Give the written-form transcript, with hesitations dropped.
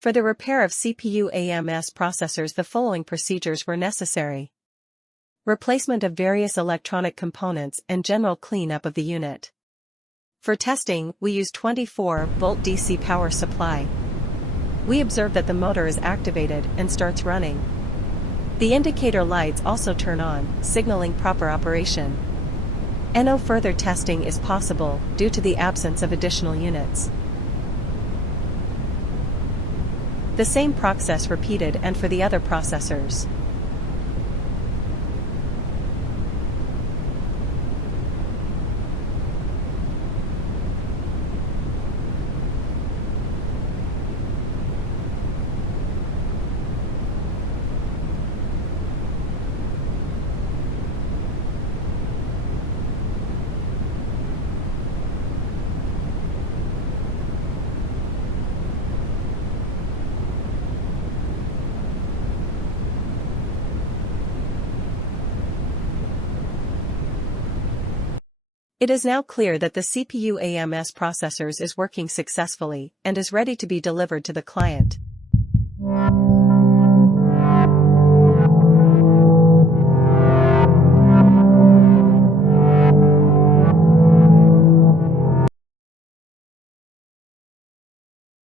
For the repair of CPU AMS processors, the following procedures were necessary. Replacement of various electronic components and general cleanup of the unit. For testing, we use 24-volt DC power supply. We observe that the motor is activated and starts running. The indicator lights also turn on, signaling proper operation. No further testing is possible due to the absence of additional units. The same process repeated and for the other processors. It is now clear that the CPU AMS processors is working successfully and is ready to be delivered to the client.